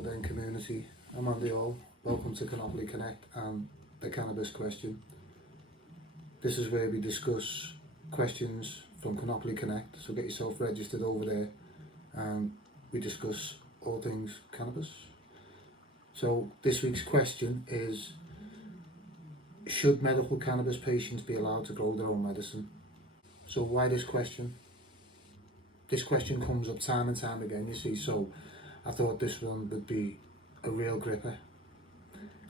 out there in community. I'm Andy Hall. Welcome to Cannopoly Connect and the Cannabis Question. This is where we discuss questions from Cannopoly Connect, so get yourself registered over there and we discuss all things cannabis. So this week's question is, should medical cannabis patients be allowed to grow their own medicine? So why this question? This question comes up time and time again, you see, so I thought this one would be a real gripper.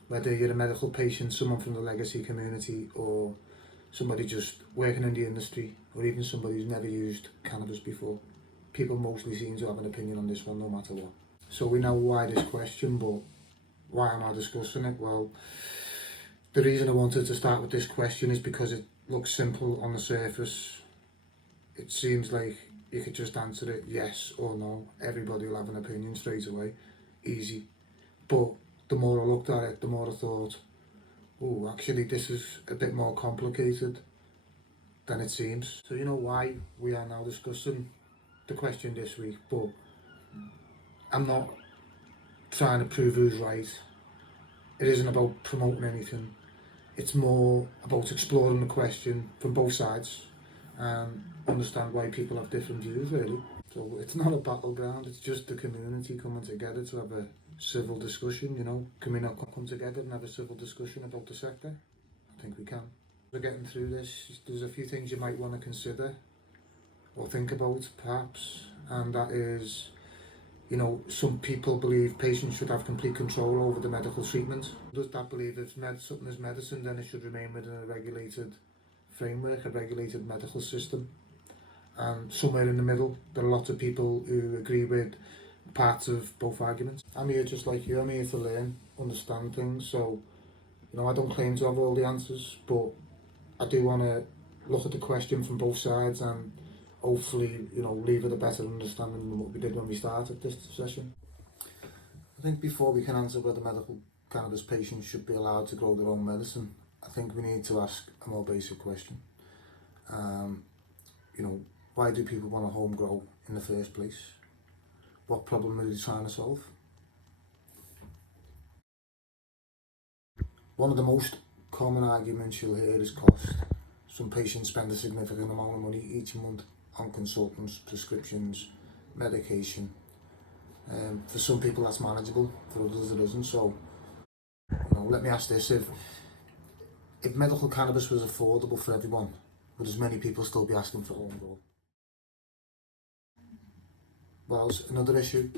Whether you're a medical patient, someone from the legacy community, or somebody just working in the industry, or even somebody who's never used cannabis before, people mostly seem to have an opinion on this one no matter what. So we know why this question, but why am I discussing it? Well, the reason I wanted to start with this question is because it looks simple on the surface. It seems like you could just answer it yes or no. Everybody will have an opinion straight away. Easy. But the more I looked at it, the more I thought, oh, actually this is a bit more complicated than it seems. So you know why we are now discussing the question this week, but I'm not trying to prove who's right. It isn't about promoting anything. It's more about exploring the question from both sides and understand why people have different views, really. So it's not a battleground, it's just the community coming together to have a civil discussion, you know. Can we not come together and have a civil discussion about the sector? I think we can. We're getting through this. There's a few things you might want to consider or think about, perhaps, and that is, you know, some people believe patients should have complete control over the medical treatment. Does that believe if something is medicine, then it should remain within a regulated framework, a regulated medical system? And somewhere in the middle, there are lots of people who agree with parts of both arguments. I'm here just like you. I'm here to learn, understand things. So, you know, I don't claim to have all the answers, but I do want to look at the question from both sides and hopefully, you know, leave with a better understanding than what we did when we started this session. I think before we can answer whether medical cannabis patients should be allowed to grow their own medicine, I think we need to ask a more basic question. You know, why do people want to home grow in the first place? What problem are they trying to solve? One of the most common arguments you'll hear is cost. Some patients spend a significant amount of money each month on consultants, prescriptions, medication. For some people that's manageable, for others it isn't. So, you know, let me ask this, if medical cannabis was affordable for everyone, would as many people still be asking for home grow? Well, another issue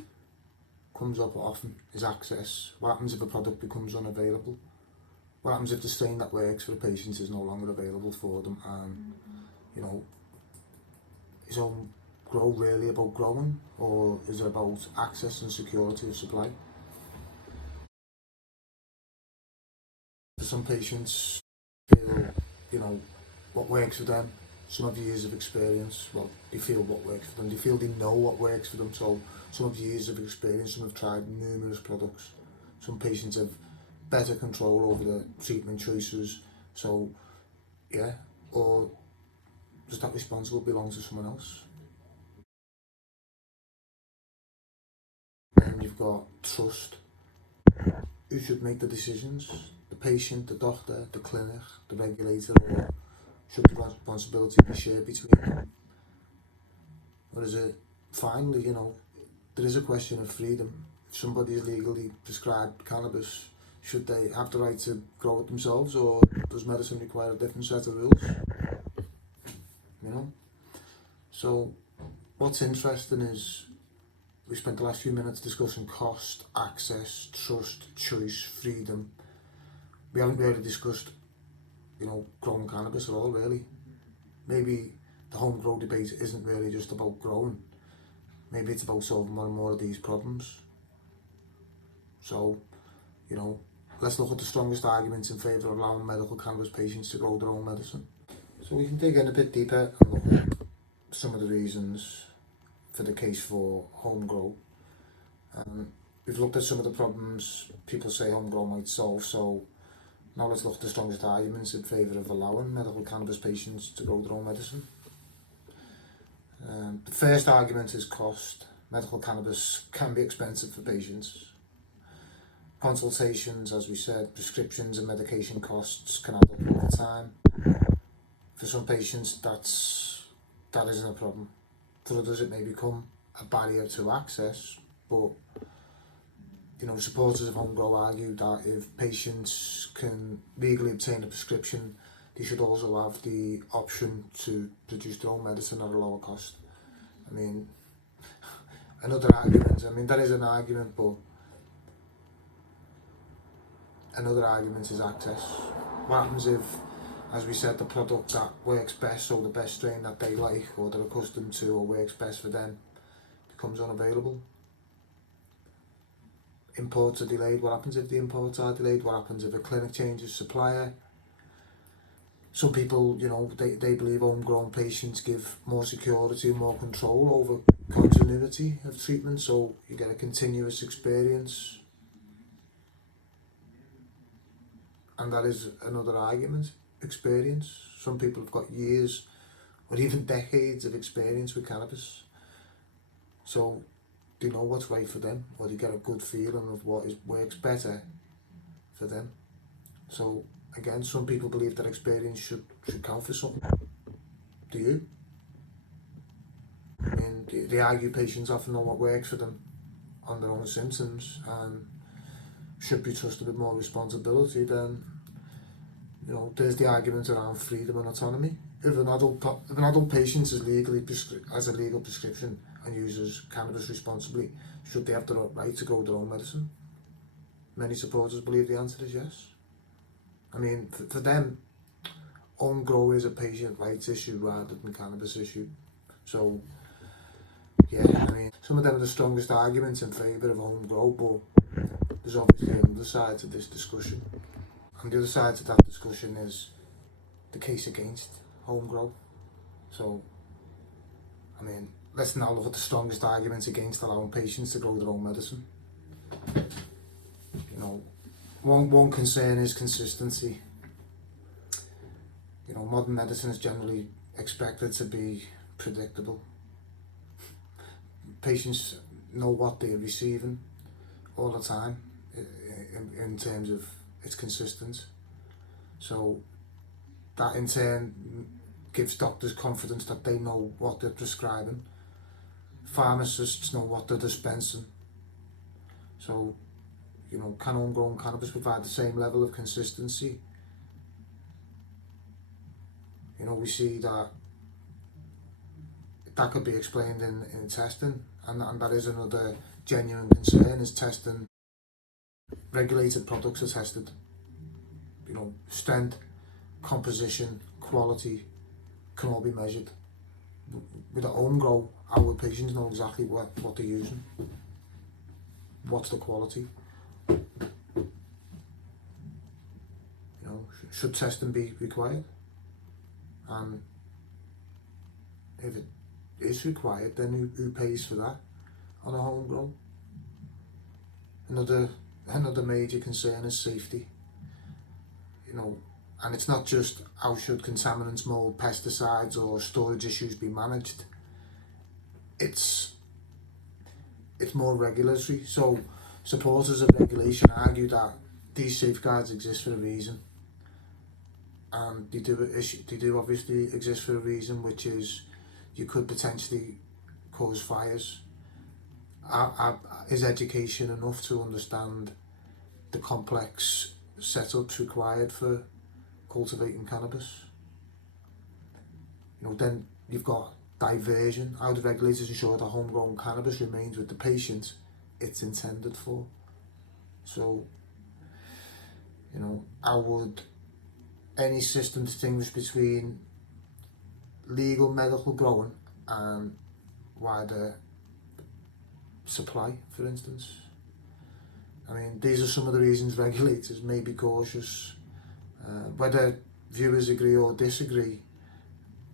comes up often is access. What happens if a product becomes unavailable? What happens if the strain that works for a patient is no longer available for them? And, you know, is home grow really about growing, or is it about access and security of supply? For some patients feel, you know, what works for them. Some have years of experience, well, they feel what works for them, they feel they know what works for them, so some have years of experience, some have tried numerous products. Some patients have better control over the treatment choices, so yeah, or does that responsibility belong to someone else? And you've got trust. Who should make the decisions? The patient, the doctor, the clinic, the regulator, or should the responsibility be shared between them? Or is it, finally, you know, there is a question of freedom. If somebody is legally prescribed cannabis, should they have the right to grow it themselves, or does medicine require a different set of rules? You know? So, what's interesting is we spent the last few minutes discussing cost, access, trust, choice, freedom. We haven't really discussed, you know, growing cannabis at all, really. Maybe the home grow debate isn't really just about growing. Maybe it's about solving more and more of these problems. So, you know, let's look at the strongest arguments in favour of allowing medical cannabis patients to grow their own medicine. So we can dig in a bit deeper and look at some of the reasons for the case for home grow. We've looked at some of the problems people say home grow might solve, so now let's look at the strongest arguments in favour of allowing medical cannabis patients to grow their own medicine. The first argument is cost. Medical cannabis can be expensive for patients. Consultations, as we said, prescriptions and medication costs can add up over time. For some patients, that isn't a problem. For others, it may become a barrier to access, but supporters of home grow argue that if patients can legally obtain a prescription, they should also have the option to produce their own medicine at a lower cost. I mean, another argument, that is an argument, but another argument is access. What happens if, as we said, the product that works best, or the best strain that they like or they're accustomed to or works best for them, becomes unavailable? Imports are delayed. What happens if the imports are delayed? What happens if a clinic changes supplier? Some people, they believe homegrown patients give more security and more control over continuity of treatment, so you get a continuous experience. And that is another argument, experience. Some people have got years or even decades of experience with cannabis, so they know what's right for them, or they get a good feeling of what works better for them. So again, some people believe that experience should count for something. Do you? They argue patients often know what works for them on their own symptoms and should be trusted with more responsibility. Then there's the argument around freedom and autonomy. If an adult patient is has a legal prescription and uses cannabis responsibly, should they have the right to grow their own medicine? Many supporters believe the answer is yes. For them, home grow is a patient rights issue rather than cannabis issue. So yeah, some of them are the strongest arguments in favour of home grow, but there's obviously another side to this discussion. And the other side to that discussion is the case against home grow. So, let's now look at the strongest arguments against allowing patients to grow their own medicine. One concern is consistency. Modern medicine is generally expected to be predictable. Patients know what they're receiving all the time in terms of it's consistent. So that in turn gives doctors confidence that they know what they're prescribing. Pharmacists know what they're dispensing. So, can homegrown cannabis provide the same level of consistency? We see that could be explained in testing, and that is another genuine concern, is testing. Regulated products are tested. Strength, composition, quality can all be measured. With a home grow, our patients know exactly what they're using. What's the quality? Should testing be required? And if it is required, then who pays for that on a home grow? Another major concern is safety. And it's not just how should contaminants, mold, pesticides or storage issues be managed. It's more regulatory. So supporters of regulation argue that these safeguards exist for a reason. And they do obviously exist for a reason, which is you could potentially cause fires. Is education enough to understand the complex setups required for cultivating cannabis? Then you've got diversion. How do regulators ensure that homegrown cannabis remains with the patient it's intended for? So, how would any system distinguish between legal medical growing and wider supply, for instance? These are some of the reasons regulators may be cautious. Whether viewers agree or disagree,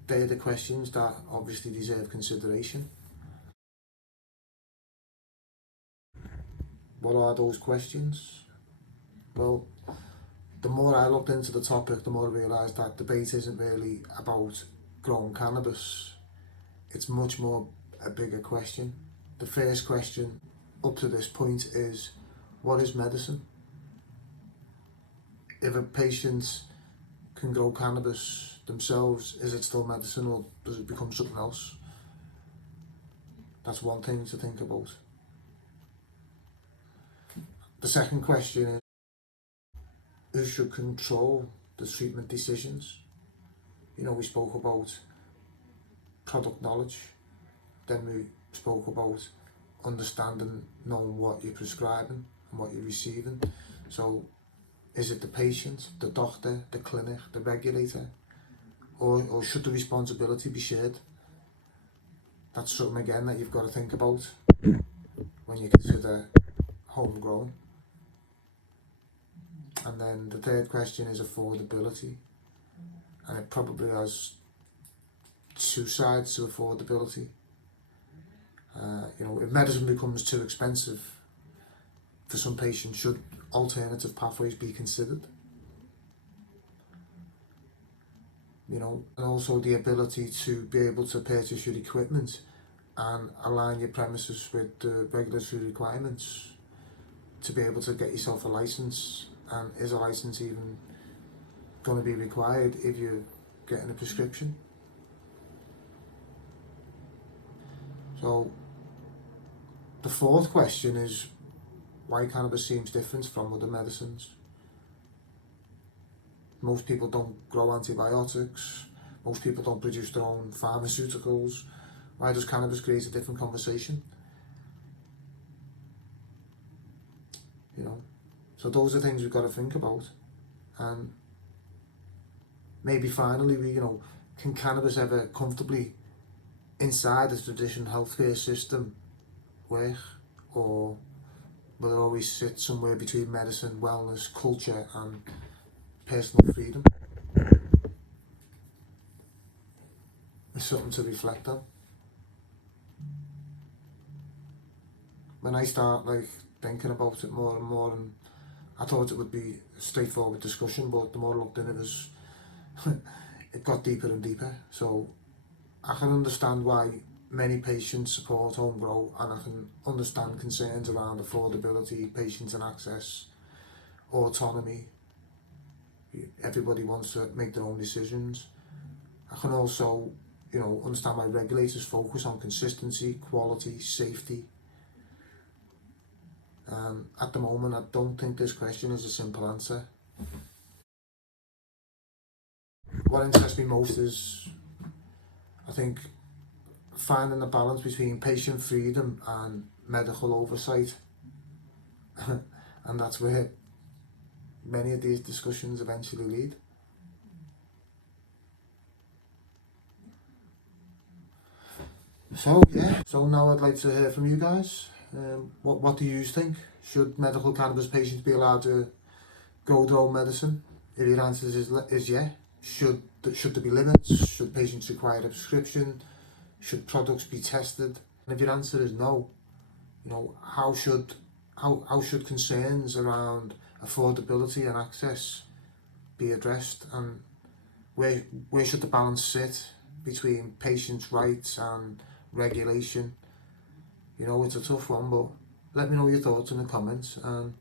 they're the questions that obviously deserve consideration. What are those questions? Well, the more I looked into the topic, the more I realised that debate isn't really about growing cannabis. It's much more a bigger question. The first question up to this point is, what is medicine? if a patient can grow cannabis themselves, is it still medicine or does it become something else? That's one thing to think about. The second question is, who should control the treatment decisions? You know, we spoke about product knowledge, then we spoke about understanding, knowing what you're prescribing and what you're receiving. So is it the patient, the doctor, the clinic, the regulator, or should the responsibility be shared? That's something again that you've got to think about when you consider homegrown. And then the third question is affordability, and it probably has two sides to affordability. You know, if medicine becomes too expensive for some patients, should alternative pathways be considered? You know, and also the ability to be able to purchase your equipment and align your premises with the regulatory requirements to be able to get yourself a license. And is a license even going to be required if you're getting a prescription? So the fourth question is why cannabis seems different from other medicines. Most people don't grow antibiotics, most people don't produce their own pharmaceuticals. Why does cannabis create a different conversation? You know, so those are things we've got to think about. And maybe finally, can cannabis ever comfortably inside the traditional healthcare system work, or will it always sit somewhere between medicine, wellness, culture and personal freedom? It's something to reflect on. When I start thinking about it more and more, and I thought it would be a straightforward discussion, but the more I looked in it, it got deeper and deeper. So I can understand why many patients support home grow, and I can understand concerns around affordability, patients and access, autonomy. Everybody wants to make their own decisions. I can also, understand why regulators focus on consistency, quality, safety. At the moment, I don't think this question is a simple answer. What interests me most is, I think, finding the balance between patient freedom and medical oversight. And that's where many of these discussions eventually lead. So now I'd like to hear from you guys. What do you think? Should medical cannabis patients be allowed to grow their own medicine? If your answer is yeah, should there be limits? Should patients require a prescription? Should products be tested? And if your answer is no, how should concerns around affordability and access be addressed, and where should the balance sit between patients' rights and regulation? It's a tough one, but let me know your thoughts in the comments. And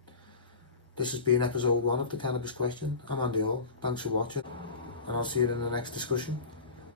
this has been episode 1 of the Cannabis Question. I'm Andy Hall. Thanks for watching, and I'll see you in the next discussion.